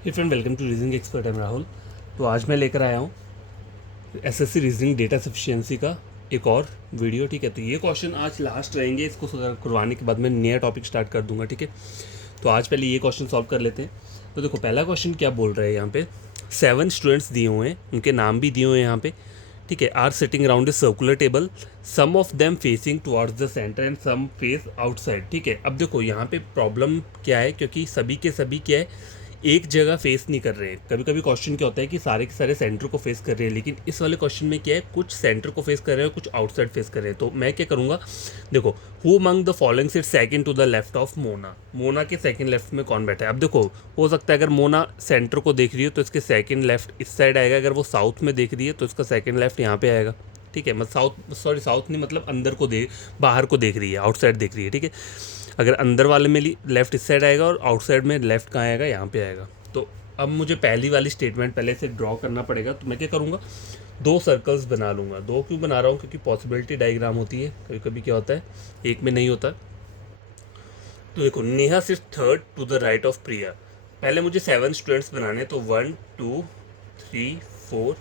Hey friend, welcome to reasoning expert. Am Rahul. तो आज मैं लेकर आया हूँ एसएससी रीजनिंग डेटा सफिशिएंसी का एक और वीडियो। ठीक है, तो ये क्वेश्चन आज लास्ट रहेंगे। इसको करवाने के बाद मैं नया टॉपिक स्टार्ट कर दूंगा। ठीक है, तो आज पहले ये क्वेश्चन सॉल्व कर लेते हैं। तो देखो, पहला क्वेश्चन क्या बोल रहा है यहाँ पे। 7 स्टूडेंट्स दिए हुए हैं, उनके नाम भी दिए हुए हैं यहाँ पे। ठीक है, are sitting around a circular table, some of them facing towards the centre and some face outside. ठीक है, अब देखो यहाँ पे प्रॉब्लम क्या है, क्योंकि सभी के सभी क्या है, एक जगह फेस नहीं कर रहे हैं। कभी कभी क्वेश्चन क्या होता है कि सारे के सारे सेंटर को फेस कर रहे हैं, लेकिन इस वाले क्वेश्चन में क्या है, कुछ सेंटर को फेस कर रहे हैं, कुछ आउटसाइड फेस कर रहे हैं। तो मैं क्या करूँगा, देखो, who among the following sit second to the left of Mona. Mona के सेकंड लेफ्ट में कौन बैठा है। अब देखो, हो सकता है अगर मोना सेंटर को देख रही है तो इसके सेकंड लेफ्ट इस साइड आएगा। अगर वो साउथ में देख रही है तो इसका सेकंड लेफ्ट यहाँ पे आएगा। ठीक है, मतलब साउथ नहीं, मतलब अंदर को बाहर को देख रही है, आउटसाइड देख रही है। ठीक है, अगर अंदर वाले में लेफ्ट इस साइड आएगा और आउटसाइड में लेफ्ट कहाँ आएगा, यहाँ पे आएगा। तो अब मुझे पहली वाली स्टेटमेंट पहले से ड्रॉ करना पड़ेगा। तो मैं क्या करूँगा, 2 सर्कल्स बना लूँगा। 2 क्यों बना रहा हूँ, क्योंकि पॉसिबिलिटी डायग्राम होती है, कभी कभी क्या होता है एक में नहीं होता। तो देखो, Neha sits third to the right of Priya. पहले मुझे 7 स्टूडेंट्स बनाने, तो 1 2 3 4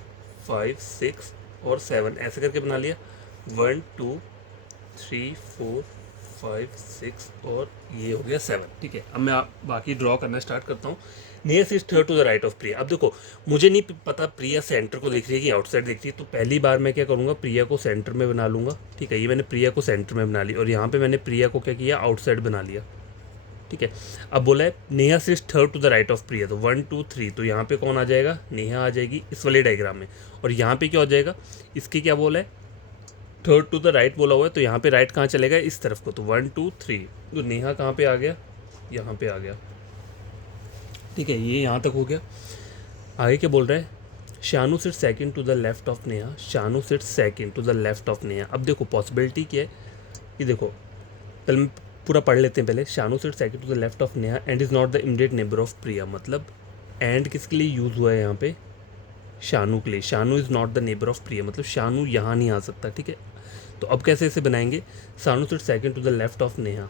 5 6 और 7 ऐसे करके बना लिया। 1 2 3 4 5 6 और ये हो गया 7। ठीक है, अब मैं बाकी ड्रॉ करना स्टार्ट करता हूँ। Near sits third to the right of Priya. अब देखो, मुझे नहीं पता प्रिया सेंटर को देख रही है कि आउटसाइड देख रही है। तो पहली बार मैं क्या करूँगा, प्रिया को सेंटर में बना लूँगा। ठीक है, ये मैंने प्रिया को सेंटर में बना लिया और यहाँ पे मैंने प्रिया को क्या किया, आउटसाइड बना लिया। ठीक है, अब बोला है Neha sits third to the right of Priya, तो 1 2 3, तो यहाँ पे कौन आ जाएगा, नेहा आ जाएगी इस वाले डायग्राम में। और यहाँ पे क्या हो जाएगा, इसके क्या बोला है, थर्ड टू द राइट बोला हुआ है, तो यहाँ पे राइट कहाँ चलेगा, इस तरफ को। तो 1 2 3, तो नेहा कहाँ पे आ गया, यहाँ पे आ गया। ठीक है, ये यहाँ तक हो गया। आगे क्या बोल रहा है, Shanu sit second to the left of Neha. Shanu sit second to the left of Neha. अब देखो पॉसिबिलिटी क्या है, ये देखो, पहले पूरा पढ़ लेते हैं पहले। Shanu sit second to the left of Neha and is not the immediate neighbour of Priya. मतलब एंड किसके लिए यूज़ हुआ है यहाँ पे, शानू के लिए। Shanu is not the neighbour of Priya, मतलब शानू यहाँ नहीं आ सकता। ठीक है, तो अब कैसे इसे बनाएंगे, Shanu sit second to the left of Neha.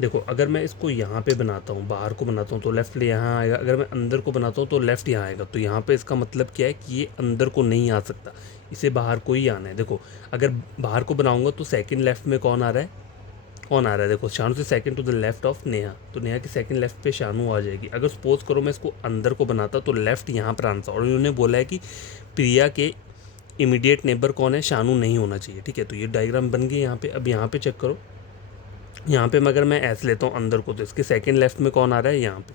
देखो, अगर मैं इसको यहाँ पे बनाता हूँ, बाहर को बनाता हूँ तो लेफ्ट यहाँ आएगा। अगर मैं अंदर को बनाता हूँ तो लेफ्ट यहाँ आएगा। तो यहाँ पे इसका मतलब क्या है कि ये अंदर को नहीं आ सकता, इसे बाहर को ही आना है। देखो, अगर बाहर को बनाऊंगा तो सेकंड लेफ्ट में कौन आ रहा है, कौन आ रहा है, देखो, शानू से second to the left of Neha. तो नेहा की सेकंड लेफ्ट पे शानू आ जाएगी। अगर सपोज करो मैं इसको अंदर को बनाता तो लेफ्ट यहाँ पर आंसर। और इन्होंने बोला है कि प्रिया के इमीडिएट नेबर कौन है, शानू नहीं होना चाहिए। ठीक है, तो ये डायग्राम बन गई यहाँ पे। अब यहाँ पे चेक करो, यहाँ पे अगर मैं ऐसे लेता हूँ अंदर को, तो इसके सेकंड लेफ्ट में कौन आ रहा है, यहाँ पे।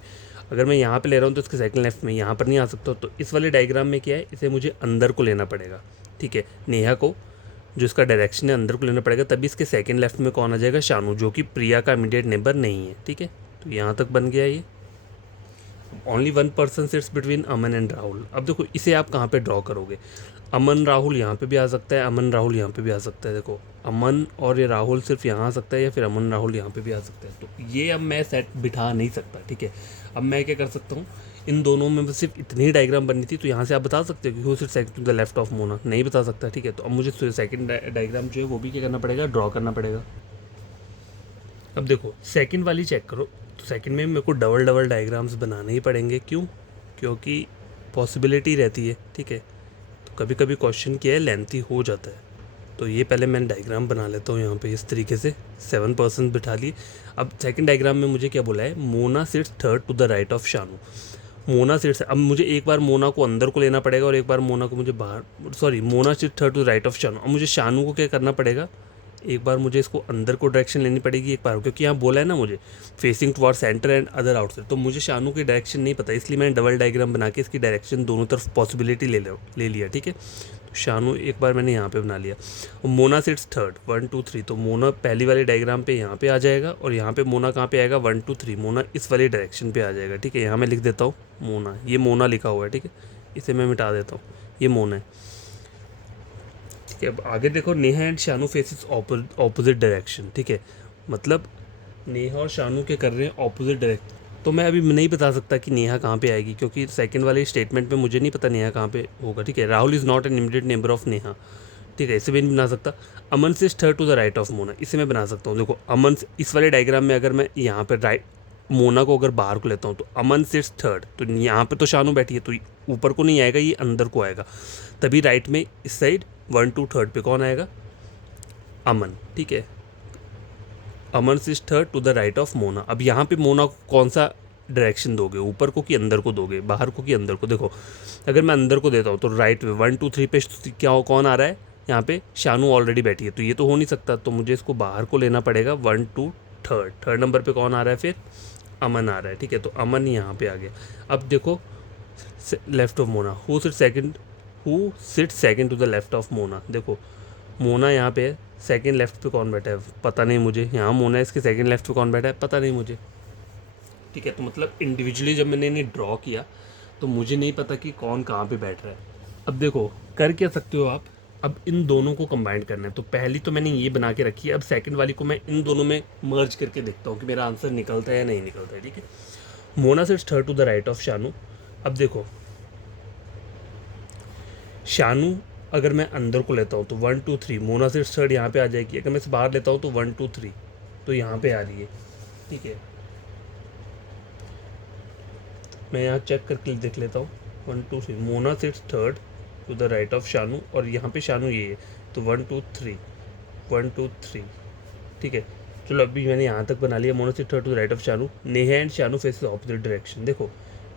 अगर मैं यहाँ पे ले रहा हूँ तो इसके सेकंड लेफ्ट में यहाँ पर नहीं आ सकता। तो इस वाले डायग्राम में क्या है, इसे मुझे अंदर को लेना पड़ेगा। ठीक है, नेहा को जो इसका डायरेक्शन है अंदर को लेना पड़ेगा, तभी इसके सेकंड लेफ्ट में कौन आ जाएगा, शानू, जो कि प्रिया का इमीडिएट नेबर नहीं है। ठीक है, तो यहाँ तक बन गया ये। Only 1 person sits between Aman and Rahul. अब देखो, इसे आप कहाँ पे ड्रॉ करोगे, अमन राहुल यहाँ पे भी आ सकता है, अमन राहुल यहाँ पे भी आ सकता है। देखो, अमन और ये राहुल सिर्फ यहाँ आ सकता है, या फिर अमन राहुल यहाँ पे भी आ सकता है। तो ये अब मैं सेट बिठा नहीं सकता। ठीक है, अब मैं क्या कर सकता हूँ, इन दोनों में बस सिर्फ इतनी ही डायग्राम बननी थी। तो यहाँ से आप बता सकते हो कि who sit second to the left of Mona, नहीं बता सकता। ठीक है, तो अब मुझे सेकंड डायग्राम जो है वो भी क्या करना पड़ेगा, ड्रॉ करना पड़ेगा। अब देखो, सेकंड वाली चेक करो। तो सेकंड में मेरे को डबल डबल डायग्राम्स बनाने ही पड़ेंगे। क्यों, क्योंकि पॉसिबिलिटी रहती है। ठीक है, तो कभी कभी क्वेश्चन क्या है, लेंथी हो जाता है। तो ये पहले मैं डायग्राम बना लेता हूँ यहाँ पे इस तरीके से। 7 पर्सन बिठा लिए। अब सेकंड डायग्राम में मुझे क्या बोला है, Mona sits third to the right of Shanu. Mona sits, अब मुझे एक बार मोना को अंदर को लेना पड़ेगा और एक बार मोना को मुझे बाहर, sorry, Mona sits third to the right of Shanu. अब मुझे शानू को क्या करना पड़ेगा, एक बार मुझे इसको अंदर को डायरेक्शन लेनी पड़ेगी एक बार, क्योंकि यहाँ बोला है ना मुझे facing toward centre and other outside. तो मुझे शानू की डायरेक्शन नहीं पता, इसलिए मैंने डबल डायग्राम बना के इसकी डायरेक्शन दोनों तरफ पॉसिबिलिटी ले लिया। ठीक है, तो शानू एक बार मैंने यहाँ पे बना लिया। और मोना सिट्स थर्ड 1 2 3, तो मोना पहली वाली डायग्राम पे यहाँ पे आ जाएगा और यहाँ पे मोना कहाँ पे आएगा, 1 2 3, मोना इस वाली डायरेक्शन पे आ जाएगा। ठीक है, यहाँ मैं लिख देता हूँ मोना, ये मोना लिखा हुआ है। ठीक है, इसे मैं मिटा देता हूँ, ये मोना है। ठीक है, अब आगे देखो, Neha and Shanu faces opposite direction. ठीक है, मतलब नेहा और शानू के कर रहे हैं ऑपोजिट डायरेक्शन। तो मैं अभी नहीं बता सकता कि नेहा कहाँ पे आएगी, क्योंकि सेकंड वाले स्टेटमेंट में मुझे नहीं पता नेहा कहाँ पे होगा। ठीक है, Rahul is not an immediate neighbour of Neha. ठीक है, इसे भी नहीं बना सकता। अमन से third to the right of Mona, इसे मैं बना सकता हूँ। देखो, अमन इस वाले डायग्राम में अगर मैं यहाँ पर राइट मोना को अगर बाहर को लेता हूँ तो अमन सिट्स थर्ड, तो यहाँ पे तो शानू बैठी है तो ऊपर को नहीं आएगा, ये अंदर को आएगा। तभी राइट में इस साइड 1 2 3rd पे कौन आएगा? अमन, ठीक है। Aman sits third to the right of Mona. अब यहाँ पे मोना को कौन सा डायरेक्शन दोगे, ऊपर को कि अंदर को दोगे, बाहर को कि अंदर को? देखो अगर मैं अंदर को देता हूँ तो राइट में 1 2 3 पे क्या कौन आ रहा है? यहाँ पे शानू ऑलरेडी बैठी है, तो ये तो हो नहीं सकता, तो मुझे इसको बाहर को लेना पड़ेगा। 1 2 3rd नंबर पे कौन आ रहा है? फिर अमन आ रहा है, ठीक है। तो अमन यहाँ पे आ गया। अब देखो left of Mona, who sit second to the left of Mona. देखो मोना यहाँ पे है, सेकंड लेफ्ट पे कौन बैठा है पता नहीं मुझे। यहाँ मोना है, इसके सेकंड लेफ्ट पे कौन बैठा है पता नहीं मुझे, ठीक है। तो मतलब इंडिविजुअली जब मैंने इन्हें ड्रॉ किया तो मुझे नहीं पता कि कौन कहाँ पे बैठ रहा है। अब देखो कर क्या सकते हो आप, अब इन दोनों को कंबाइन करना है। तो पहली तो मैंने ये बना के रखी है, अब सेकंड वाली को मैं इन दोनों में मर्ज करके देखता हूँ कि मेरा आंसर निकलता है या नहीं निकलता है, ठीक है। Mona sits third to the right of Shanu. अब देखो शानू अगर मैं अंदर को लेता हूँ तो 1 2 3, मोना सिट्स थर्ड यहाँ पे आ जाएगी। अगर मैं इसे बाहर लेता हूँ तो 1 2 3 तो यहाँ पे आ रही है, ठीक है। मैं यहाँ चेक करके देख लेता हूँ। 1 2 3, Mona sits third to the right of Shanu, और यहाँ पे शानू ये है, तो 1 2 3 1 2 3, ठीक है। चलो अभी मैंने यहाँ तक बना लिया। Mona sits third to the right of Shanu. Neha and Shanu face opposite direction. देखो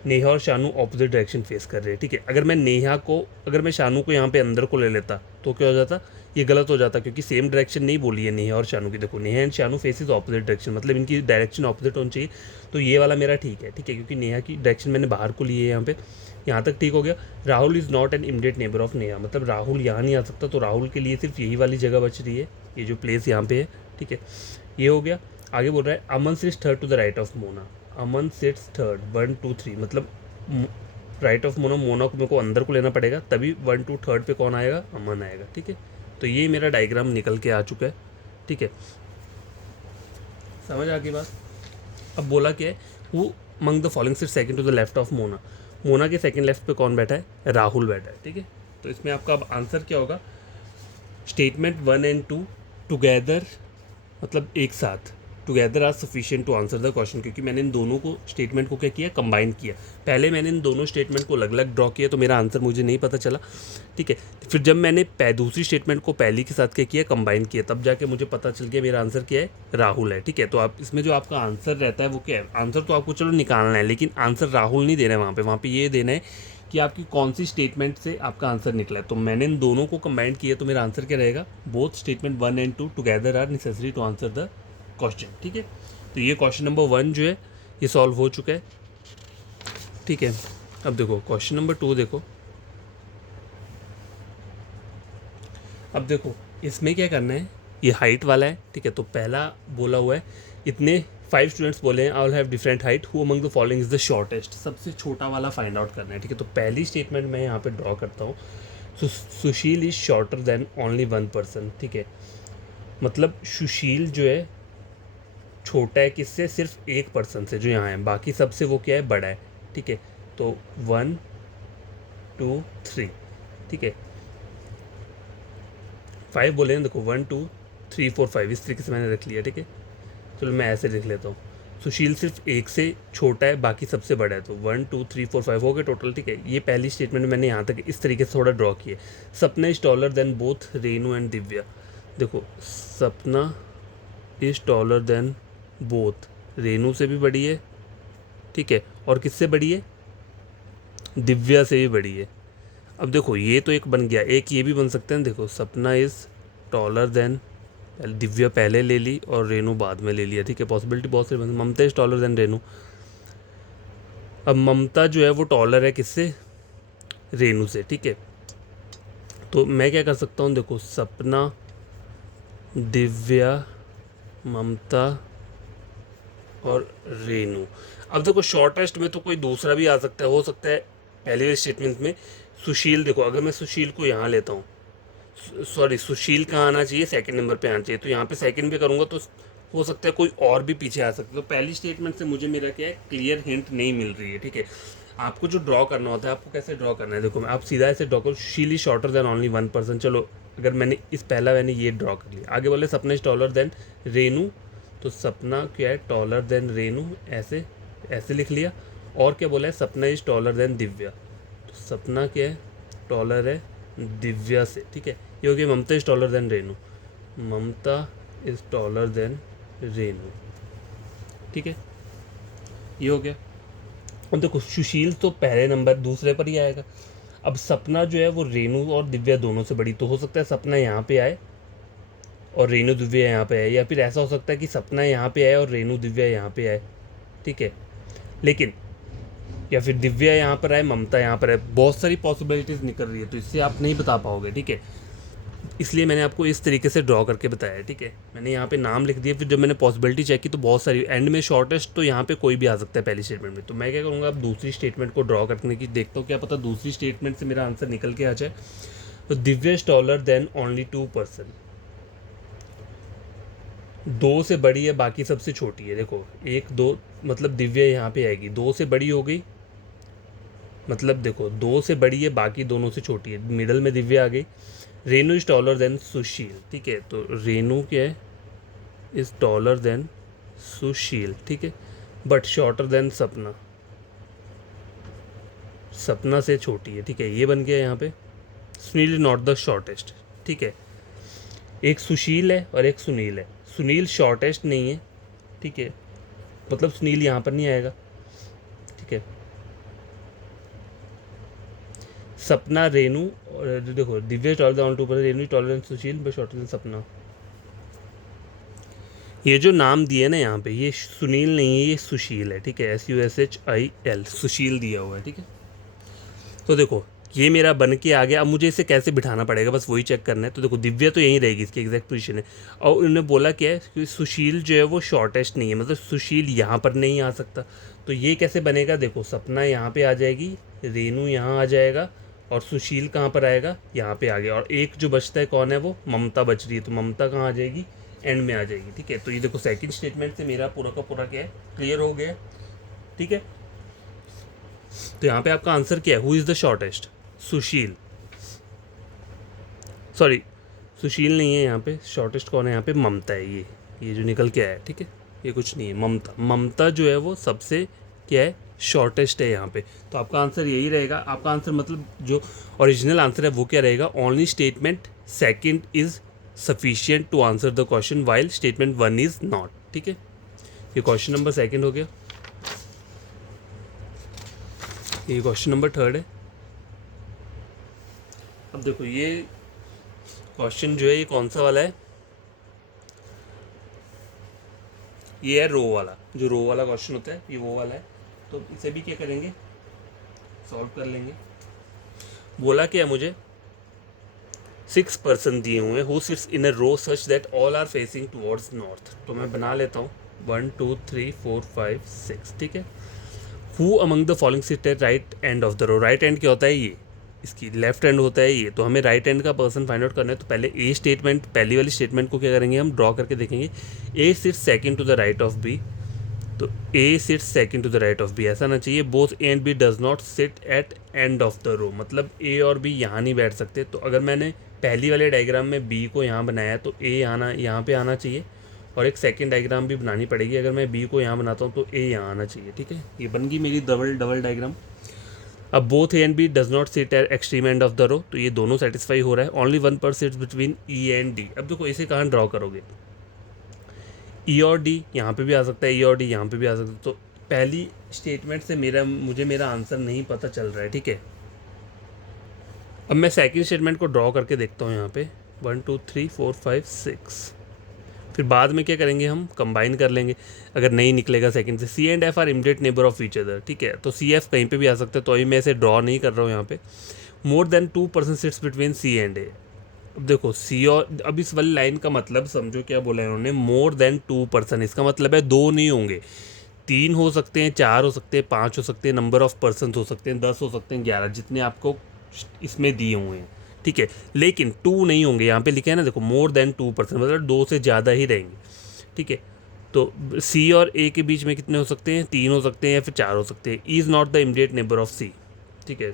नेहा और शानू ऑपोजिट डायरेक्शन फेस कर रहे हैं, ठीक है। अगर मैं शानू को यहाँ पे अंदर को ले लेता तो क्या हो जाता? ये गलत हो जाता, क्योंकि सेम डायरेक्शन नहीं बोली है नेहा और शानू की। देखो Neha and Shanu faces opposite direction, मतलब इनकी डायरेक्शन ऑपोजिट होनी चाहिए। तो ये वाला मेरा ठीक है, ठीक है, क्योंकि नेहा की डायरेक्शन मैंने बाहर को ली है यहाँ पे। यहाँ तक ठीक हो गया। Rahul is not an immediate neighbour of Neha, मतलब राहुल यहाँ नहीं आ सकता, तो राहुल के लिए सिर्फ यही वाली जगह बच रही है, ये जो प्लेस यहाँ पे है, ठीक है। ये हो गया। आगे बोल रहा है Aman sits third to the right of Mona. Aman sits third 1 2 3, मतलब राइट ऑफ मोना, मोना को मेरे को अंदर को लेना पड़ेगा, तभी 1 2 3rd पे कौन आएगा? अमन आएगा, ठीक है। तो ये मेरा डायग्राम निकल के आ चुका है, ठीक है। समझ आ गई बात? अब बोला क्या है, वो among the following sit second to the left of Mona. Mona के सेकंड लेफ्ट पे कौन बैठा है? राहुल बैठा है, ठीक है। तो इसमें आपका अब आंसर क्या होगा? स्टेटमेंट 1 एंड 2 टुगेदर, मतलब एक साथ, together are sufficient to answer the question, क्योंकि मैंने इन दोनों को स्टेटमेंट को क्या किया? कंबाइन किया। पहले मैंने इन दोनों स्टेटमेंट को अलग अलग ड्रॉ किया तो मेरा आंसर मुझे नहीं पता चला, ठीक है। फिर जब मैंने दूसरी स्टेटमेंट को पहली के साथ क्या किया? कंबाइन किया, तब जाके मुझे पता चल गया मेरा आंसर क्या है? राहुल है, ठीक है। तो आप इसमें जो आपका आंसर रहता है वो क्या है? आंसर तो आपको चलो निकालना है, लेकिन आंसर राहुल नहीं देना है वहाँ पे ये देना है कि आपकी कौन सी स्टेटमेंट से आपका आंसर निकला है। तो मैंने इन दोनों को कंबाइन किया तो मेरा आंसर क्या रहेगा? Both statement 1 and 2 together are necessary to answer the question, ठीक है। तो ये क्वेश्चन नंबर 1 जो है ये सॉल्व हो चुका है, ठीक है। अब देखो क्वेश्चन नंबर 2 देखो। अब देखो इसमें क्या करना है, ये हाइट वाला है, ठीक है। तो पहला बोला हुआ है इतने 5 स्टूडेंट्स बोले हैं, I will have different height, who among the following is the shortest. सबसे छोटा वाला फाइंड आउट करना है, ठीक है। तो पहली स्टेटमेंट मैं यहाँ पे ड्रॉ करता हूँ, Sushil is shorter than only 1 person, ठीक है। मतलब सुशील जो है छोटा है किससे? सिर्फ एक पर्सन से जो यहाँ है, बाकी सबसे वो क्या है? बड़ा है, ठीक है। तो 1 2 3, ठीक है। 5 बोले हैं, देखो 1 2 3 4 5 इस तरीके से मैंने रख लिया, ठीक है। चलो मैं ऐसे लिख लेता हूँ, सुशील सिर्फ एक से छोटा है, बाकी सबसे बड़ा है। तो 1 2 3 4 5 हो गए टोटल, ठीक है। ये पहली स्टेटमेंट मैंने यहाँ तक इस तरीके से थोड़ा ड्रॉ किया। सपना is taller then both Renu and Divya. देखो सपना is taller then both, Renu से भी बड़ी है, ठीक है, और किससे बड़ी है? दिव्या से भी बड़ी है। अब देखो ये तो एक बन गया, एक ये भी बन सकते हैं। देखो सपना इज़ टॉलर देन, दिव्या पहले ले ली और रेनू बाद में ले लिया, ठीक है। पॉसिबिलिटी बहुत सारी बन। ममता इज़ टॉलर देन रेनू। अब ममता जो है वो टॉलर है किससे? रेनू से, ठीक है। तो मैं क्या कर सकता हूँ? देखो सपना, दिव्या, ममता और रेनू। अब देखो शॉर्टेस्ट में तो कोई दूसरा भी आ सकता है, हो सकता है पहले स्टेटमेंट में सुशील। देखो अगर मैं सुशील को यहाँ लेता हूँ, सॉरी सुशील कहाँ आना चाहिए? सेकंड नंबर पे आना चाहिए, तो यहाँ पे सेकंड पे करूँगा तो हो सकता है कोई और भी पीछे आ सकता है। तो पहली स्टेटमेंट से मुझे मेरा क्या है? क्लियर हिंट नहीं मिल रही है, ठीक है। आपको जो ड्रॉ करना होता है, आपको कैसे ड्रॉ करना है? देखो मैं आप सीधा ऐसे ड्रॉ करो, Sushil is shorter than only 1 person. चलो अगर मैंने ये ड्रॉ कर लिया, आगे बोले सपना इज टॉलर देन रेनू, तो सपना क्या है, टॉलर देन रेनू, ऐसे ऐसे लिख लिया। और क्या बोला है, सपना इज टॉलर देन दिव्या, तो सपना क्या है, टॉलर है दिव्या से, ठीक है। ये हो गया Mamta is taller than Renu, Mamta is taller than Renu, ठीक है, ये हो गया। अब देखो सुशील तो पहले नंबर दूसरे पर ही आएगा। अब सपना जो है वो रेनू और दिव्या दोनों से बड़ी, तो हो सकता है सपना यहाँ पे आए और रेनू दिव्या यहाँ पे आए, या फिर ऐसा हो सकता है कि सपना यहाँ पे आए और रेनू दिव्या यहाँ पे आए, ठीक है। लेकिन या फिर दिव्या यहाँ पर आए, ममता यहाँ पर आए, बहुत सारी पॉसिबिलिटीज़ निकल रही है, तो इससे आप नहीं बता पाओगे, ठीक है। इसलिए मैंने आपको इस तरीके से ड्रॉ करके बताया, ठीक है। मैंने यहाँ पे नाम लिख दिया, फिर जब मैंने पॉसिबिलिटी चेक की तो बहुत सारी, एंड में शॉर्टेस्ट तो यहाँ पे कोई भी आ सकता है पहली स्टेटमेंट में। तो मैं क्या करूँगा, अब दूसरी स्टेटमेंट को ड्रॉ करने की देखता हूँ, क्या पता दूसरी स्टेटमेंट से मेरा आंसर निकल के आ जाए। तो Divya is taller then only 2%, 2 से बड़ी है, बाकी सबसे छोटी है। देखो 1 2 मतलब दिव्या यहाँ पे आएगी, 2 से बड़ी हो गई, मतलब देखो 2 से बड़ी है, बाकी दोनों से छोटी है, मिडल में दिव्या आ गई। रेनू इज टॉलर देन सुशील, ठीक है, तो रेनू क्या है, इज टॉलर देन सुशील, ठीक है, बट शॉर्टर देन सपना, सपना से छोटी है, ठीक है, ये बन गया यहाँ पे। Sunil is not the shortest, ठीक है, एक सुशील है और एक सुनील है, सुनील शॉर्टेस्ट नहीं है, ठीक है, मतलब सुनील यहाँ पर नहीं आएगा, ठीक है। सपना रेनू, और देखो Divya taller than 2%, Renu taller than Sushil but shorter then सपना। ये जो नाम दिए ना यहाँ पे, ये सुनील नहीं है, ये सुशील है, ठीक है, SUSHIL, सुशील दिया हुआ है, ठीक है। तो देखो ये मेरा बन के आ गया। अब मुझे इसे कैसे बिठाना पड़ेगा, बस वही चेक करना है। तो देखो दिव्या तो यहीं रहेगी, इसकी एग्जैक्ट पोजीशन है, और उन्होंने बोला क्या है कि सुशील जो है वो शॉर्टेस्ट नहीं है, मतलब सुशील यहाँ पर नहीं आ सकता। तो ये कैसे बनेगा, देखो सपना यहाँ पे आ जाएगी, रेनू यहाँ आ जाएगा, और सुशील कहाँ पर आएगा, यहाँ पे आ गया, और एक जो बचता है कौन है, वो ममता बच रही है, तो ममता कहाँ आ जाएगी, एंड में आ जाएगी, ठीक है। तो ये देखो सेकंड स्टेटमेंट से मेरा पूरा का पूरा क्या है, क्लियर हो गया, ठीक है। तो यहाँ पे आपका आंसर क्या है, who is the shortest, Sushil, sorry Sushil नहीं है यहाँ पे, शॉर्टेस्ट कौन है यहाँ पे, ममता है, ये जो निकल के आया है, ठीक है, ये कुछ नहीं है, ममता, ममता जो है वो सबसे क्या है, शॉर्टेस्ट है यहाँ पे। तो आपका आंसर यही रहेगा। आपका आंसर मतलब जो ओरिजिनल आंसर है वो क्या रहेगा, only statement second is sufficient to answer the question while statement 1 is not, ठीक है। ये क्वेश्चन नंबर सेकंड हो गया। ये क्वेश्चन नंबर थर्ड है। अब देखो ये क्वेश्चन जो है ये कौन सा वाला है, ये है रो वाला, जो रो वाला क्वेश्चन होता है ये वो वाला है। तो इसे भी क्या करेंगे, सॉल्व कर लेंगे। बोला क्या है मुझे, 6 पर्सन दिए हुए हैं who sits in a row such that all are facing towards north. तो मैं बना लेता हूँ 1 2 3 4 5 6, ठीक है। Who among the following sit at right end of the row, right end क्या होता है, ये इसकी लेफ्ट हैंड होता है ये, तो हमें राइट हैंड का पर्सन फाइंड आउट करना है। तो पहले ए स्टेटमेंट, पहली वाली स्टेटमेंट को क्या करेंगे, हम ड्रॉ करके देखेंगे। A sits second to the right of B, तो A sits second to the right of B, ऐसा ना चाहिए। Both A and B does not sit at end of the row, मतलब ए और बी यहाँ नहीं बैठ सकते। तो अगर मैंने पहली वाले डायग्राम में बी को यहाँ बनाया तो ए यहाँ पे आना चाहिए, और एक सेकंड डायग्राम भी बनानी पड़ेगी। अगर मैं बी को यहाँ बनाता हूँ तो ए यहाँ आना चाहिए, ठीक है। ये बन गई मेरी डबल डायग्राम। अब both A and B does not sit at extreme end of the row, तो ये दोनों सेटिस्फाई हो रहा है। Only one per sits between E and D. अब देखो इसे कहाँ ड्रॉ करोगे, ई और डी यहाँ पे भी आ सकता है, ई और डी यहाँ पे भी आ सकता है। तो पहली स्टेटमेंट से मुझे मेरा आंसर नहीं पता चल रहा है, ठीक है। अब मैं सेकंड स्टेटमेंट को ड्रॉ करके देखता हूँ यहाँ पे 1 2 3 4 5 6, फिर बाद में क्या करेंगे, हम कंबाइन कर लेंगे अगर नहीं निकलेगा सेकंड से। C and F are immediate neighbour of each other, ठीक है। तो सी एफ कहीं पे भी आ सकता है, तो अभी मैं इसे ड्रॉ नहीं कर रहा हूँ यहाँ पे। More than 2 person sits between C and A. अब देखो सी और, अब इस वाली लाइन का मतलब समझो क्या बोला है उन्होंने, मोर देन 2 पर्सन, इसका मतलब है 2 नहीं होंगे, 3 हो सकते हैं, 4 हो सकते हैं, 5 हो सकते हैं, नंबर ऑफ पर्सन हो सकते हैं, 10 हो सकते हैं, 11, जितने आपको इसमें दिए हुए हैं, ठीक है। लेकिन 2 नहीं होंगे, यहाँ पे लिखा है ना देखो, मोर देन 2 पर्सन, मतलब 2 से ज़्यादा ही रहेंगे, ठीक है। तो सी और ए के बीच में कितने हो सकते हैं, 3 हो सकते हैं या फिर 4 हो सकते हैं। Is not the immediate neighbour of C, ठीक है।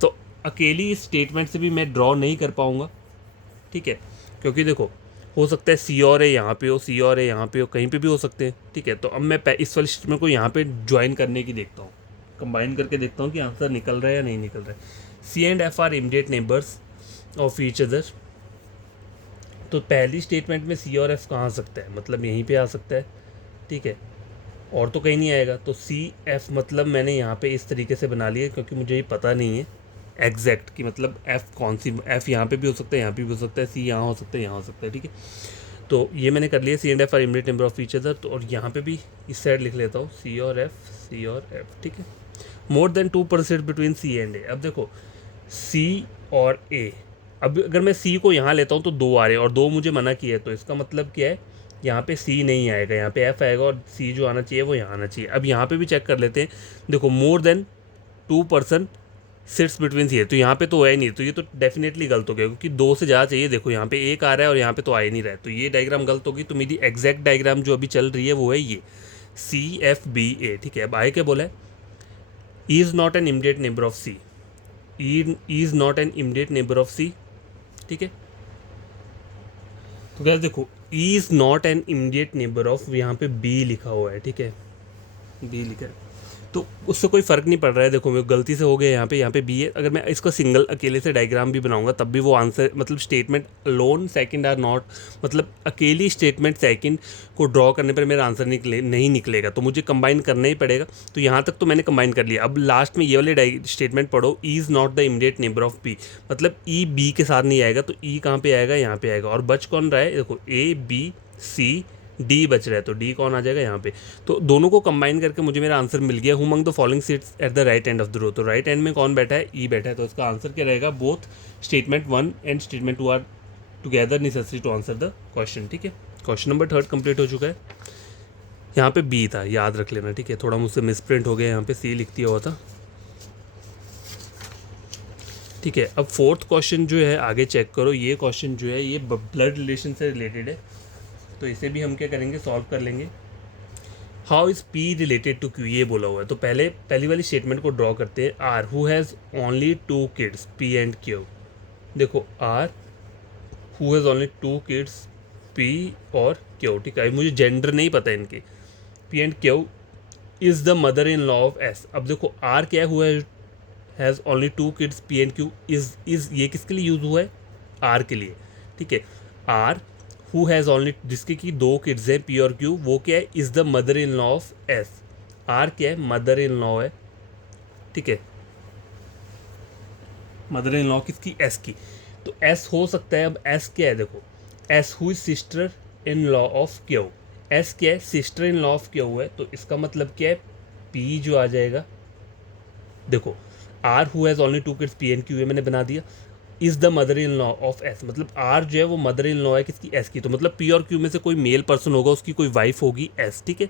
तो अकेली इस स्टेटमेंट से भी मैं ड्रॉ नहीं कर पाऊँगा, ठीक है, क्योंकि देखो हो सकता है सी और ए यहाँ पे हो, सी और ए यहाँ पे हो, कहीं पे भी हो सकते हैं, ठीक है। तो अब मैं इस वाली स्टेटमेंट को यहाँ पे ज्वाइन करने की देखता हूँ, कंबाइन करके देखता हूँ कि आंसर निकल रहा है या नहीं निकल रहा है। C and F are immediate neighbours of each other. तो पहली स्टेटमेंट में सी और एफ कहाँ आ सकता है, मतलब यहीं पे आ सकता है, ठीक है, और तो कहीं नहीं आएगा। तो सी एफ मतलब मैंने यहाँ पे इस तरीके से बना लिया, क्योंकि मुझे ये पता नहीं है एग्जैक्ट कि मतलब एफ़ कौन सी, एफ़ यहाँ पे भी हो सकता है, यहाँ पे भी हो सकता है, सी यहाँ हो सकता है, यहाँ हो सकता है, ठीक है। तो ये मैंने कर लिया, C and F are immediate number of each other. तो और यहाँ पे भी इस साइड लिख लेता हूँ सी और एफ, सी और एफ, ठीक है। More than 2% between C and A. अब देखो सी और ए, अब अगर मैं सी को यहाँ लेता हूँ तो दो आ रहे हैं और दो मुझे मना किया है, तो इसका मतलब क्या है, यहाँ पे सी नहीं आएगा, यहाँ पे एफ आएगा और सी जो आना चाहिए वो यहाँ आना चाहिए। अब यहाँ पे भी चेक कर लेते हैं, देखो more than 2% sits between C है, तो यहाँ पे तो है ही नहीं, तो ये तो डेफिनेटली गलत हो गया, क्योंकि दो से ज़्यादा चाहिए। देखो यहाँ पे एक आ रहा है और यहाँ पे तो आ ही नहीं रहा है, तो ये डायग्राम गलत होगी। तो मेरी एग्जैक्ट डायग्राम जो अभी चल रही है वो है ये CFBA, ठीक है। अब आए क्या बोला है, is not an immediate neighbour of C, is not an immediate neighbour of C, ठीक है। तो क्या देखो is not an immediate neighbour of, यहाँ पे बी लिखा हुआ है, ठीक है, बी लिखा है, तो उससे कोई फ़र्क नहीं पड़ रहा है। देखो मैं गलती से हो गया यहाँ पे बी है। अगर मैं इसको सिंगल अकेले से डायग्राम भी बनाऊंगा तब भी वो आंसर, मतलब statement alone second are not, मतलब अकेली स्टेटमेंट सेकंड को ड्रॉ करने पर मेरा आंसर नहीं निकलेगा, तो मुझे कंबाइन करना ही पड़ेगा। तो यहाँ तक तो मैंने कंबाइन कर लिया। अब लास्ट में ये वाले स्टेटमेंट पढ़ो, is not the immediate neighbour of B, मतलब ई बी के साथ नहीं आएगा, तो ई कहाँ पे आएगा, यहाँ पे आएगा। और बच कौन रहा है, देखो ए बी सी डी बच रहा है, तो डी कौन आ जाएगा, यहाँ पे। तो दोनों को कंबाइन करके मुझे मेरा आंसर मिल गया, who among the following sits at the right end of the row. तो राइट एंड में कौन बैठा है, ई बैठा है, तो इसका आंसर क्या रहेगा, both statement 1 and statement 2 are together necessary to answer the question, ठीक है। क्वेश्चन नंबर 3 कंप्लीट हो चुका है। यहाँ पे बी था, याद रख लेना, ठीक है, थोड़ा मुझसे मिसप्रिंट हो गया, यहाँ पे सी लिख दिया हुआ था, ठीक है। अब 4th क्वेश्चन जो है आगे चेक करो, ये क्वेश्चन जो है ये ब्लड रिलेशन से रिलेटेड है, तो इसे भी हम क्या करेंगे, सॉल्व कर लेंगे। How is P related to Q, ये बोला हुआ है। तो पहली वाली स्टेटमेंट को ड्रॉ करते हैं। R who has only 2 kids P and Q. देखो R who has only 2 kids P और क्यू, ठीक है। मुझे जेंडर नहीं पता इनके, P and Q is the mother in law of S. अब देखो आर क्या है, who has only 2 kids P and Q, is ये किसके लिए यूज़ हुआ है, आर के लिए, ठीक है। आर हु हैज़ ओनली, जिसके की 2 किड्स हैं पी और क्यू, वो क्या है, is the mother in law of S. R क्या है, मदर इन लॉ है, ठीक है, मदर इन लॉ किसकी, एस की। तो एस हो सकता है, अब एस क्या है, देखो S who is sister in law of Q, S क्या है, sister in law of Q है, तो इसका मतलब क्या है, पी जो आ जाएगा, देखो R who has only 2 kids P and Q है, मैंने बना दिया, is the mother in law of S, मतलब आर जो है वो मदर इन लॉ है किसकी, एस की। तो मतलब पी और क्यू में से कोई मेल पर्सन होगा, उसकी कोई वाइफ होगी एस, ठीक है।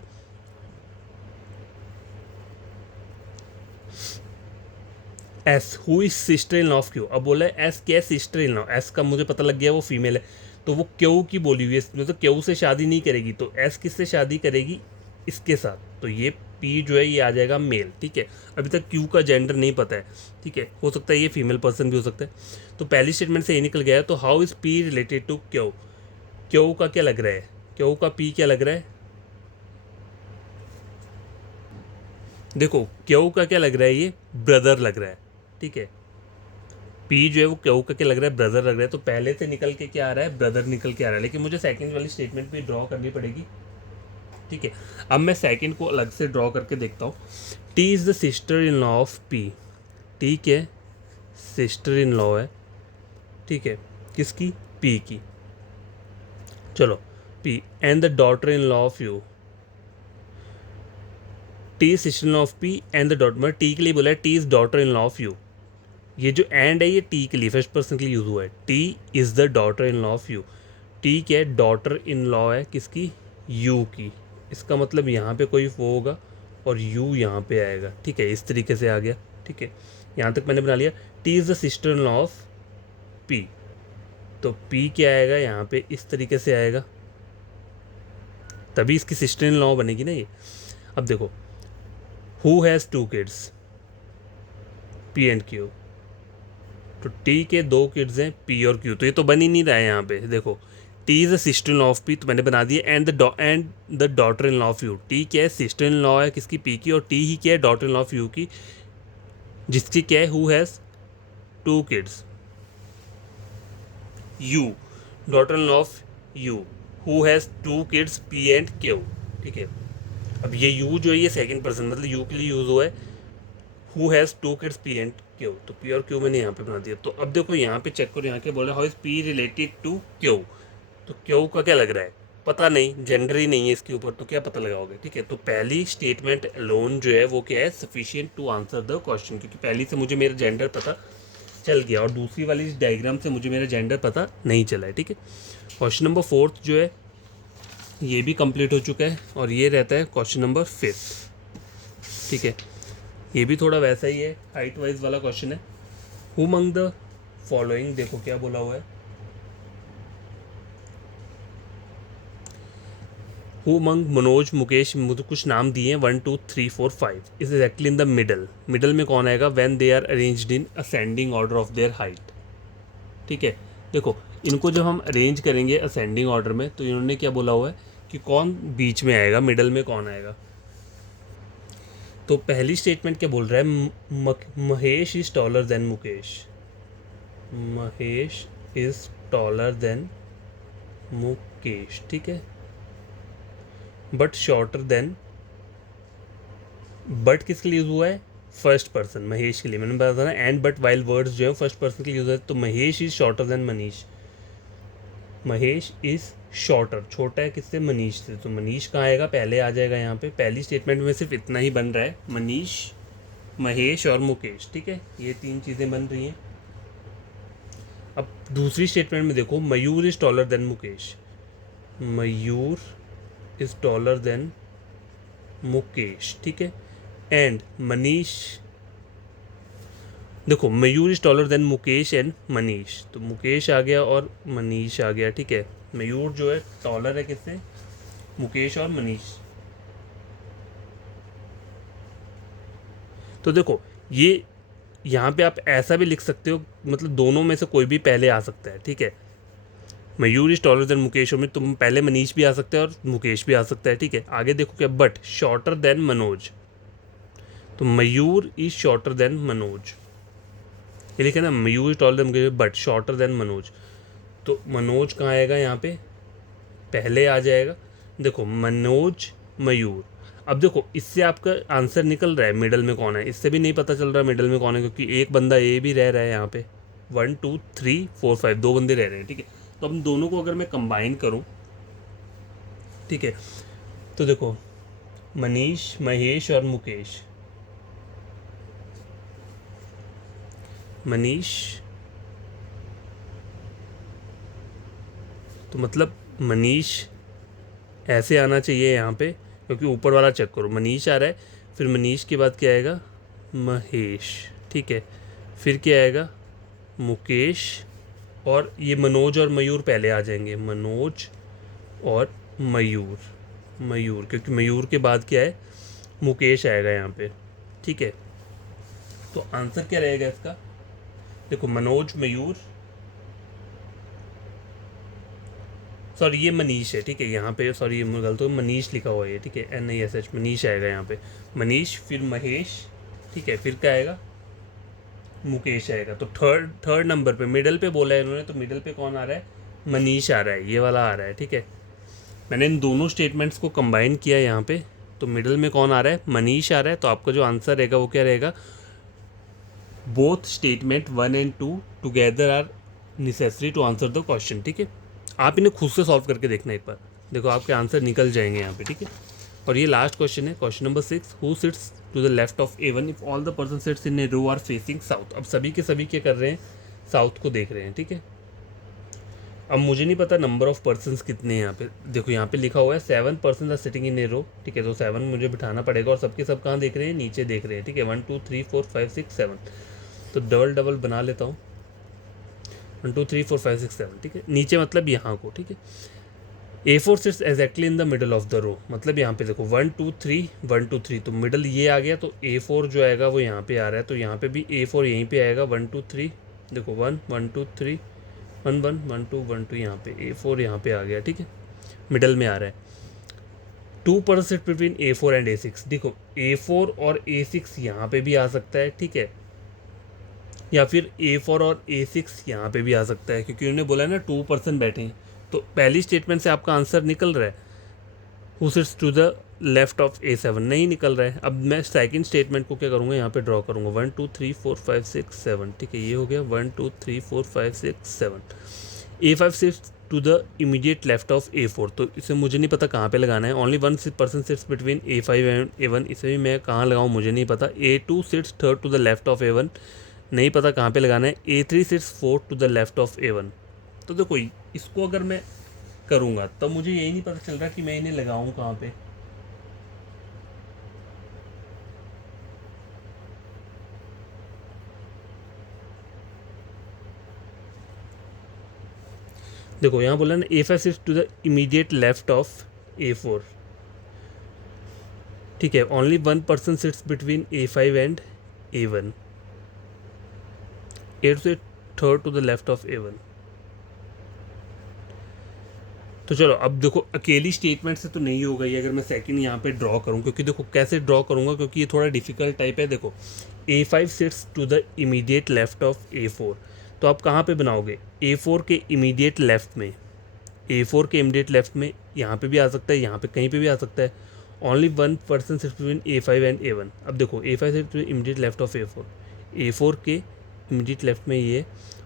S who is sister in law of Q, अब बोला है एस क्या है, सिस्टर इन लॉ, एस का मुझे पता लग गया वो फीमेल है, तो वो क्यू की बोली हुई है, मतलब क्यू से शादी नहीं करेगी, तो एस किससे शादी करेगी, इसके साथ, तो ये पी जो है ये आ जाएगा मेल, ठीक है। अभी तक क्यू का जेंडर नहीं पता है, ठीक है, हो सकता है ये फीमेल पर्सन भी हो सकता है। तो पहली स्टेटमेंट से ये निकल गया है। तो how is P related to Q, Q का क्या लग रहा है, क्यू का पी क्या लग रहा है, देखो क्यू का क्या लग रहा है, ये ब्रदर लग रहा है, ठीक है। पी जो है वो क्यू का क्या लग रहा है, ब्रदर लग रहा है, तो पहले से निकल के क्या आ रहा है, ब्रदर निकल के आ रहा है, लेकिन मुझे सेकंड वाली स्टेटमेंट भी ड्रॉ करनी पड़ेगी, ठीक है। अब मैं सेकंड को अलग से ड्रॉ करके देखता हूँ। T is the sister in law of P, ठीक है, सिस्टर इन लॉ है, ठीक है, किसकी, पी की, चलो P and the daughter in law of you, T sister in law of P and the daughter, मतलब टी के लिए बोला है T is daughter in law of you, ये जो एंड है ये टी के लिए फर्स्ट पर्सन के लिए यूज़ हुआ है, T is the daughter in law of you, T क्या है, डॉटर इन लॉ है किसकी, यू की, इसका मतलब यहाँ पे कोई वो होगा और यू यहाँ पे आएगा, ठीक है, इस तरीके से आ गया, ठीक है। यहाँ तक मैंने बना लिया। T is the sister in law of P, तो पी क्या आएगा यहाँ पे, इस तरीके से आएगा, तभी इसकी सिस्टर इन लॉ बनेगी ना ये। अब देखो who has 2 kids P and Q, तो टी के 2 किड्स हैं पी और क्यू, तो ये तो बन ही नहीं रहा है यहाँ पे, देखो T is a sister in law of P, तो मैंने बना दिया, and the daughter in law of you. T क्या है, सिस्टर इन लॉ है किसकी, पी की, और टी ही क्या है, daughter in law of you की, जिसकी क्या है, who has 2 kids. You, daughter in law of you, who has 2 kids, P and Q. ठीक है, अब ये यू जो है ये सेकंड पर्सन मतलब यू के लिए यूज़ हुआ है, who has 2 kids, P and Q, तो पी और क्यू मैंने यहाँ पे बना दिया। तो अब देखो यहाँ पे चेक करो, यहाँ के बोला how is P related to Q, तो क्यू का क्या लग रहा है, पता नहीं, जेंडर ही नहीं है इसके ऊपर, तो क्या पता लगाओगे। ठीक है, तो पहली स्टेटमेंट अलोन जो है वो क्या है, sufficient to answer the question, क्योंकि पहली से मुझे मेरा जेंडर पता चल गया और दूसरी वाली डायग्राम से मुझे मेरा जेंडर पता नहीं चला है। ठीक है, क्वेश्चन नंबर 4 जो है ये भी कंप्लीट हो चुका है, और ये रहता है क्वेश्चन नंबर 5। ठीक है, ये भी थोड़ा वैसा ही है, हाइट वाइज वाला क्वेश्चन है। हु अमंग द फॉलोइंग, देखो क्या बोला हुआ है, हु अमंग मनोज मुकेश, मुझे कुछ नाम दिए हैं 1 2 3 4 5, is exactly in the middle, middle में कौन आएगा, when they are arranged in ascending order of their height. ठीक है, देखो इनको जब हम अरेंज करेंगे असेंडिंग ऑर्डर में, तो इन्होंने क्या बोला हुआ है कि कौन बीच में आएगा, मिडल में कौन आएगा। तो पहली स्टेटमेंट क्या बोल रहा है, Mahesh is taller than Mukesh, Mahesh is taller than Mukesh. ठीक है, बट शॉर्टर देन, बट किसके लिए यूज हुआ है, फर्स्ट पर्सन, महेश के लिए, मैंने बताया था ना, एंड बट वाइल वर्ड्स जो है फर्स्ट पर्सन के लिए यूज है, तो Mahesh is shorter then Manish, Mahesh is shorter, छोटा है किससे, मनीष से, तो मनीष कहाँ आएगा, पहले आ जाएगा यहाँ पे। पहली स्टेटमेंट में सिर्फ इतना ही बन रहा है, मनीष, महेश और मुकेश। ठीक है, ये 3 चीज़ें बन रही हैं। अब दूसरी स्टेटमेंट में देखो, Mayur is taller than Mukesh, Mayur is taller than Mukesh. ठीक है, एंड मनीष, देखो Mayur is taller than Mukesh and Manish, तो मुकेश आ गया और मनीष आ गया। ठीक है, मयूर जो है टॉलर है किससे, मुकेश और मनीष। तो देखो ये यहाँ पे आप ऐसा भी लिख सकते हो, मतलब दोनों में से कोई भी पहले आ सकता है। ठीक है, मयूर इज टॉलर देन मुकेश, में तुम पहले मनीष भी आ सकते हैं और मुकेश भी आ सकता है। ठीक है, आगे देखो क्या, बट शॉर्टर देन मनोज, तो Mayur is shorter than Manoj, ये लिखे ना, Mayur is taller than Mukesh but shorter than Manoj, तो मनोज कहाँ आएगा, यहाँ पे पहले आ जाएगा। देखो मनोज, मयूर, अब देखो इससे आपका आंसर निकल रहा है मिडल में कौन है, इससे भी नहीं पता चल रहा मिडल में कौन है, क्योंकि एक बंदा ए भी रह रहा है यहाँ पे, 1 2 3 4 5 2 बंदे रह रहे हैं। ठीक है, तो अब दोनों को अगर मैं कंबाइन करूँ, ठीक है, तो देखो मनीष, महेश और मुकेश, मनीष, तो मतलब मनीष ऐसे आना चाहिए यहाँ पे, क्योंकि ऊपर वाला चेक करो, मनीष आ रहा है, फिर मनीष के बाद क्या आएगा, महेश। ठीक है, फिर क्या आएगा, मुकेश, और ये मनोज और मयूर पहले आ जाएंगे, मनोज और मयूर, मयूर, क्योंकि मयूर के बाद क्या है, मुकेश आएगा यहाँ पे। ठीक है, तो आंसर क्या रहेगा इसका, देखो मनोज, मयूर, सॉरी ये मनीष है। ठीक है, यहाँ पे सॉरी ये गलत हो, मनीष लिखा हुआ है। ठीक है, NISH, मनीष आएगा यहाँ पे, मनीष, फिर महेश। ठीक है, फिर क्या आएगा, मुकेश आएगा। तो थर्ड नंबर पे मिडल पे बोला है इन्होंने, तो मिडल पे कौन आ रहा है, मनीष आ रहा है, ये वाला आ रहा है। ठीक है, मैंने इन दोनों स्टेटमेंट्स को कंबाइन किया यहाँ पे, तो मिडल में कौन आ रहा है, मनीष आ रहा है। तो आपका जो आंसर रहेगा वो क्या रहेगा, both statement 1 and 2 together are necessary to answer the question. ठीक है, आप इन्हें खुद से सॉल्व करके देखना एक बार, देखो आपके आंसर निकल जाएंगे यहाँ पे। ठीक है, और ये लास्ट क्वेश्चन है, question number 6, who sits to the left of A1 if all the person sits in a row are facing south. अब सभी के सभी क्या कर रहे हैं, साउथ को देख रहे हैं। ठीक है, अब मुझे नहीं पता नंबर ऑफ पर्सन्स कितने हैं यहाँ पे, देखो यहाँ पे लिखा हुआ है 7 person are sitting in a रो। ठीक है, तो 7 मुझे बिठाना पड़ेगा, और सबके सब कहाँ देख रहे हैं, नीचे देख रहे हैं। ठीक है, 1 2 3 4 5 6 7, तो डबल बना लेता हूँ, 1 2 3 4 5 6 7। ठीक है, नीचे मतलब यहाँ को। ठीक है, A4 sits exactly in the middle of the row, मतलब यहाँ पे देखो 1 2 3 1 2 3, तो मिडल ये आ गया, तो A4 जो आएगा वो यहाँ पे आ रहा है, तो यहाँ पे भी A4 यहीं पे आएगा, 1 2 3, देखो 1 1 2 3 1 1 1 2 1 2 यहाँ पे A4 यहाँ पे आ गया, ठीक है, मिडल में आ रहा है। 2% sit between A4 and A6, देखो A4 और A6 यहाँ पे भी आ सकता है, ठीक है, या फिर A4 और A6 यहाँ पे भी आ सकता है, क्योंकि उन्होंने बोला है ना 2% बैठे हैं। तो पहली स्टेटमेंट से आपका आंसर निकल रहा है who sits to the left of A7, नहीं निकल रहा है। अब मैं सेकंड स्टेटमेंट को क्या करूँगा, यहाँ पे ड्रॉ करूँगा 1 2 3 4 5 6 7, ठीक है, ये हो गया 1 2 3 4 5 6 7। A5 sits to the immediate left of A4, तो इसे मुझे नहीं पता कहाँ पे लगाना है। Only 1% sits between A5 and A1, इसे भी मैं कहाँ लगाऊँ मुझे नहीं पता। A2 sits third to the left of A1, नहीं पता कहाँ पे लगाना है। A3 sits fourth to the left of A1। तो देखो इसको अगर मैं करूँगा तब मुझे यही नहीं पता चल रहा कि मैं इन्हें लगाऊँ कहाँ पे। देखो यहाँ बोला ना A5 sits to the immediate left of A4, ठीक है, only 1% sits between A5 and A1, A2 से third to the left of A1। तो चलो अब देखो अकेली स्टेटमेंट से तो नहीं होगा ये, अगर मैं सेकंड यहाँ पे ड्रॉ करूँ, क्योंकि देखो कैसे ड्रॉ करूँगा, क्योंकि ये थोड़ा डिफिकल्ट टाइप है। देखो A5 sits to the immediate left of A4, तो आप कहाँ पे बनाओगे, A4 के इमीडिएट लेफ्ट में, A4 के इमीडिएट लेफ्ट में, यहाँ पे भी आ सकता है, यहाँ पे कहीं पे भी आ सकता है। Only 1% sits between A5 and A1। अब देखो A5 sits to immediate left of A4, A4 के इमीडिएट लेफ्ट में ये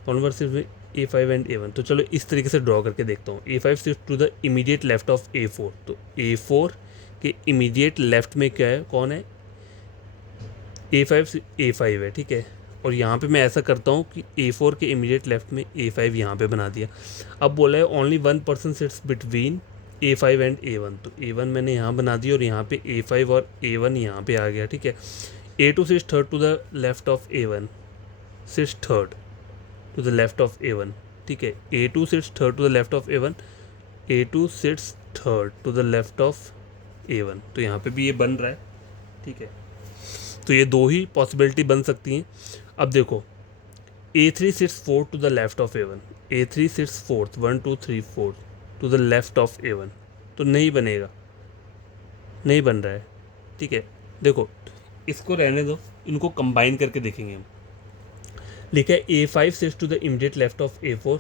ओनली सिर्फ A5 एंड A1। तो चलो इस तरीके से ड्रॉ करके देखता हूँ। A5 सिर्फ to the immediate left of A4, तो A4 के इमीडिएट लेफ्ट में क्या है, कौन है, A5 A5 है, ठीक है। और यहाँ पे मैं ऐसा करता हूँ कि A4 के इमीडिएट लेफ्ट में A5 यहाँ पे बना दिया। अब बोला है only 1% sits between A5 and A1, तो A1 मैंने यहाँ बना दिया और यहाँ पे A5 और A1 यहाँ पे आ गया, ठीक है। A2 sits third to the left of A1, sits third to the left of A1, ठीक है। A2 sits third to the left of A1, A2 sits third to the left of A1, तो यहाँ पे भी ये बन रहा है, ठीक है। तो ये दो ही पॉसिबिलिटी बन सकती हैं। अब देखो A3 sits fourth to the left of A1, A3 sits fourth 1 2 3 4 to the left of A1, तो नहीं बनेगा, नहीं बन रहा है, ठीक है। देखो इसको रहने दो, इनको कंबाइन करके देखेंगे हम। लिखा है A5 sits to the immediate left of A4,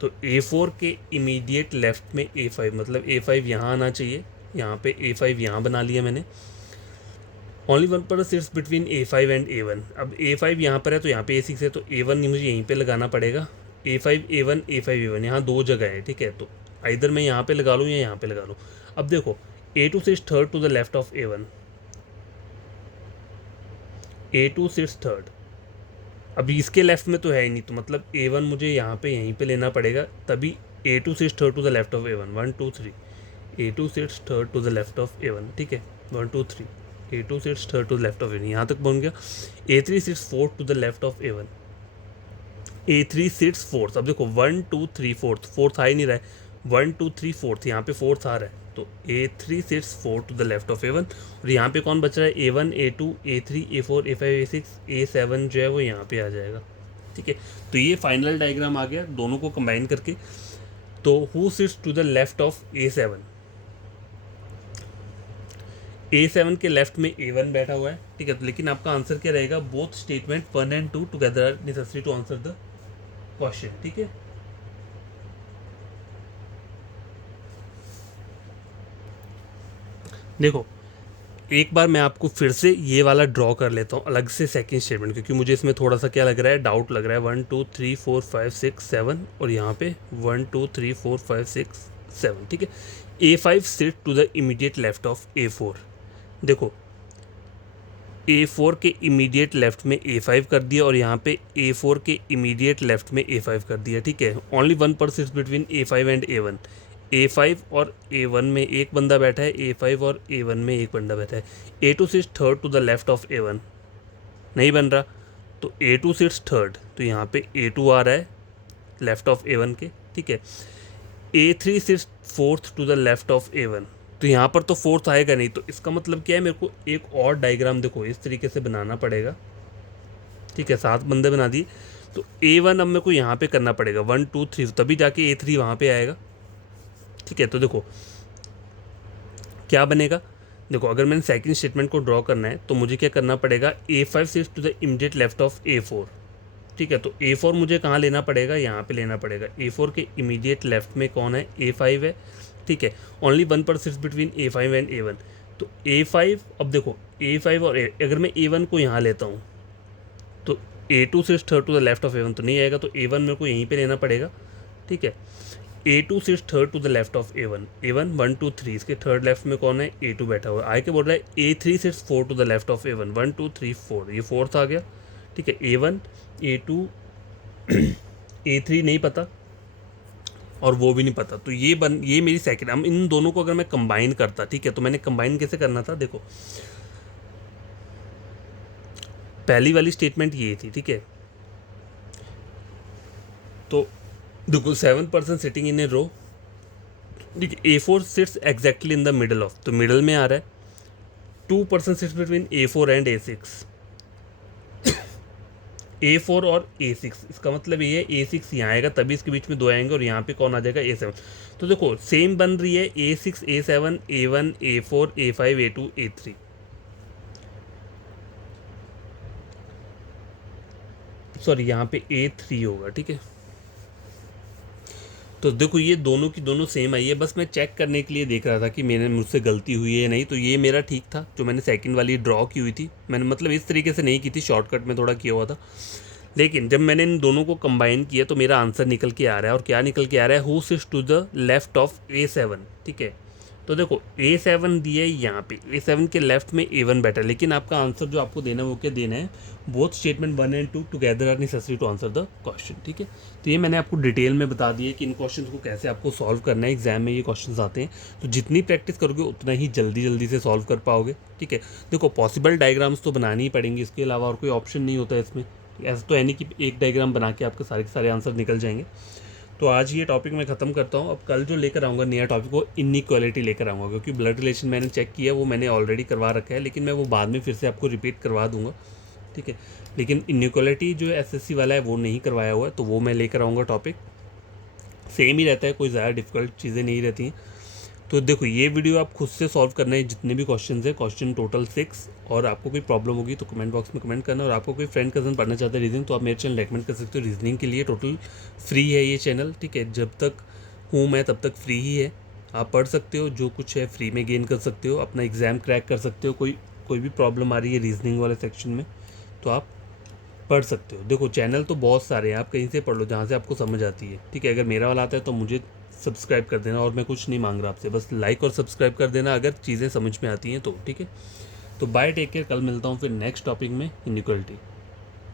तो A4 के इमीडिएट लेफ्ट में A5, मतलब A5 यहाँ आना चाहिए, यहाँ पे A5 यहाँ बना लिया मैंने। Only 1% sits between A5 and A1, अब A5 यहाँ पर है तो यहाँ पे A6 है, तो A1 मुझे यहीं पे लगाना पड़ेगा। A5 A1 A5 A1 यहाँ दो जगह है, ठीक है, तो इधर मैं यहाँ पे लगा लूँ या यहाँ पे लगा लूँ। अब देखो A2 sits third to the left of A1, A2 sits third, अभी इसके लेफ्ट में तो है ही नहीं, तो मतलब A1 मुझे यहाँ पे यहीं पे लेना पड़ेगा, तभी A2 sits third to the left of A1, 1 2 3, A2 sits third to the left of A1, ठीक है, 1 2 3, A2 sits third to the left of A1, यहाँ तक बन गया। A3 sits fourth to the left of A1, A3 sits fourth, अब देखो 1 2 3 fourth, fourth आ ही नहीं रहा है, 1 2 3 फोर्थ, यहाँ पे फोर्थ आ रहा है, तो A3 sits fourth to the left of A1, और यहाँ पे कौन बच रहा है, A1 A2 A3 A4 A5 A6 A7 जो है वो यहाँ पे आ जाएगा, ठीक है। तो ये फाइनल डायग्राम आ गया दोनों को कंबाइन करके। तो who sits to the left of A7, A7 के लेफ्ट में A1 बैठा हुआ है, ठीक है, तो लेकिन आपका आंसर क्या रहेगा, both statement 1 and 2 together are necessary to answer the question, ठीक है। देखो एक बार मैं आपको फिर से ये वाला ड्रॉ कर लेता हूँ अलग से सेकंड स्टेटमेंट, क्योंकि मुझे इसमें थोड़ा सा क्या लग रहा है, डाउट लग रहा है। 1 2 3 4 5 6 7 और यहाँ पे 1 2 3 4 5 6 7, ठीक है। A5 sit to the immediate left of A4, देखो A4 के इमीडिएट लेफ्ट में A5 कर दिया और यहाँ पे A4 के इमीडिएट लेफ्ट में A5 कर दिया, ठीक है। Only 1% between A5 and A1, A5 और A1 में एक बंदा बैठा है, A5 और A1 में एक बंदा बैठा है। A2 sits third to the left of A1, नहीं बन रहा, तो A2 सिट्स थर्ड, तो यहाँ पे A2 आ रहा है लेफ्ट ऑफ A1 के, ठीक है। A3 sits fourth to the left of A1, तो यहाँ पर तो फोर्थ आएगा नहीं, तो इसका मतलब क्या है, मेरे को एक और डायग्राम देखो इस तरीके से बनाना पड़ेगा, ठीक है। 7 बंदे बना दिए, तो A1 अब मेरे को यहाँ पे करना पड़ेगा 1 2 3, तभी जाके A3 वहाँ पे आएगा। ठीक है, तो देखो क्या बनेगा। देखो अगर मैंने सेकंड स्टेटमेंट को ड्रॉ करना है तो मुझे क्या करना पड़ेगा, A5 shift to the immediate left of A4। ठीक है, तो A4 मुझे कहाँ लेना पड़ेगा, यहाँ पे लेना पड़ेगा। A4 के इमीडिएट लेफ्ट में कौन है, A5 है। ठीक है, only 1 shift between A5 and A1। तो A5, अब देखो A5 और अगर मैं A1 को यहाँ लेता हूँ तो A2 से third to the left of A1 तो नहीं आएगा, तो A1 मेरे को यहीं पे लेना पड़ेगा। ठीक है, A2 से third to the left of A1, A1 1 2 3, इसके थर्ड लेफ्ट में कौन है, A2 बैठा हुआ है। आगे बोल रहा है A3 से 4 to the left of A1, 1 2 3 4, ये फोर्थ आ गया। ठीक है, A1 A2 A3 नहीं पता और वो भी नहीं पता, तो ये मेरी सेकंड। हम इन दोनों को अगर मैं कंबाइन करता, ठीक है, तो मैंने कंबाइन कैसे करना था, देखो पहली वाली स्टेटमेंट ये थी। ठीक है, तो देखो 7% सिटिंग इन ए रो। ठीक है, A4 sits exactly in the middle of, तो मिडल में आ रहा है। 2% sits between A4 and A6, A4 और A6, इसका मतलब ये है A6 यहाँ आएगा तभी इसके बीच में दो आएंगे, और यहाँ पे कौन आ जाएगा, A7। तो देखो सेम बन रही है A6 A7 A1 A4 A5 A2 A3। Sorry, यहाँ पे A3 होगा। ठीक है, तो देखो ये दोनों की दोनों सेम आई है, बस मैं चेक करने के लिए देख रहा था कि मैंने मुझसे गलती हुई है या नहीं। तो ये मेरा ठीक था जो मैंने सेकंड वाली ड्रॉ की हुई थी, मैंने मतलब इस तरीके से नहीं की थी, शॉर्टकट में थोड़ा किया हुआ था। लेकिन जब मैंने इन दोनों को कंबाइन किया तो मेरा आंसर निकल के आ रहा है, और क्या निकल के आ रहा है, who sits to the left of A7। ठीक है, तो देखो A7 दिया है यहाँ पे, A7 के लेफ्ट में A1 बैठा है, लेकिन आपका आंसर जो आपको देना है वो क्या देना है, both statement 1 and 2 together are necessary to answer the question. ठीक है, तो ये मैंने आपको डिटेल में बता दिया कि इन क्वेश्चंस को कैसे आपको सॉल्व करना है। एग्जाम में ये क्वेश्चंस आते हैं, तो जितनी प्रैक्टिस करोगे उतना ही जल्दी से सॉल्व कर पाओगे। ठीक है, देखो पॉसिबल डायग्राम्स तो बनानी ही पड़ेंगी, इसके अलावा और कोई ऑप्शन नहीं होता है इसमें। ऐसा तो है नहीं कि एक डायग्राम बना के आपके सारे के सारे आंसर निकल जाएंगे। तो आज ये टॉपिक मैं ख़त्म करता हूँ। अब कल जो लेकर आऊँगा नया टॉपिक, वो इनइक्वालिटी लेकर आऊँगा, क्योंकि ब्लड रिलेशन मैंने चेक किया, वो मैंने ऑलरेडी करवा रखा है, लेकिन मैं वो बाद में फिर से आपको रिपीट करवा दूँगा। ठीक है, लेकिन इनइक्वालिटी जो SSC वाला है वो नहीं करवाया हुआ है, तो वो मैं लेकर आऊँगा। टॉपिक सेम ही रहता है, कोई ज़्यादा डिफिकल्ट चीज़ें नहीं रहती हैं। तो देखो ये वीडियो आप खुद से सॉल्व करना है, जितने भी क्वेश्चन है, क्वेश्चन टोटल 6। और आपको कोई प्रॉब्लम होगी तो कमेंट बॉक्स में कमेंट करना, और आपको कोई फ्रेंड कज़न पढ़ना चाहता है रीजनिंग, तो आप मेरे चैनल रेकमेंड कर सकते हो। रीजनिंग के लिए टोटल फ्री है ये चैनल। ठीक है, जब तक हूँ मैं तब तक फ्री ही है, आप पढ़ सकते हो, जो कुछ है फ्री में गेन कर सकते हो, अपना एग्ज़ाम क्रैक कर सकते हो। कोई भी प्रॉब्लम आ रही है रीजनिंग वाले सेक्शन में तो आप पढ़ सकते हो। देखो चैनल तो बहुत सारे हैं, आप कहीं से पढ़ लो जहाँ से आपको समझ आती है। ठीक है, अगर मेरा वाला आता है तो मुझे सब्सक्राइब कर देना, और मैं कुछ नहीं मांग रहा आपसे, बस लाइक और सब्सक्राइब कर देना अगर चीज़ें समझ में आती हैं तो। ठीक है, तो बाय, टेक केयर, कल मिलता हूँ फिर नेक्स्ट टॉपिक में, इनइक्वालिटी।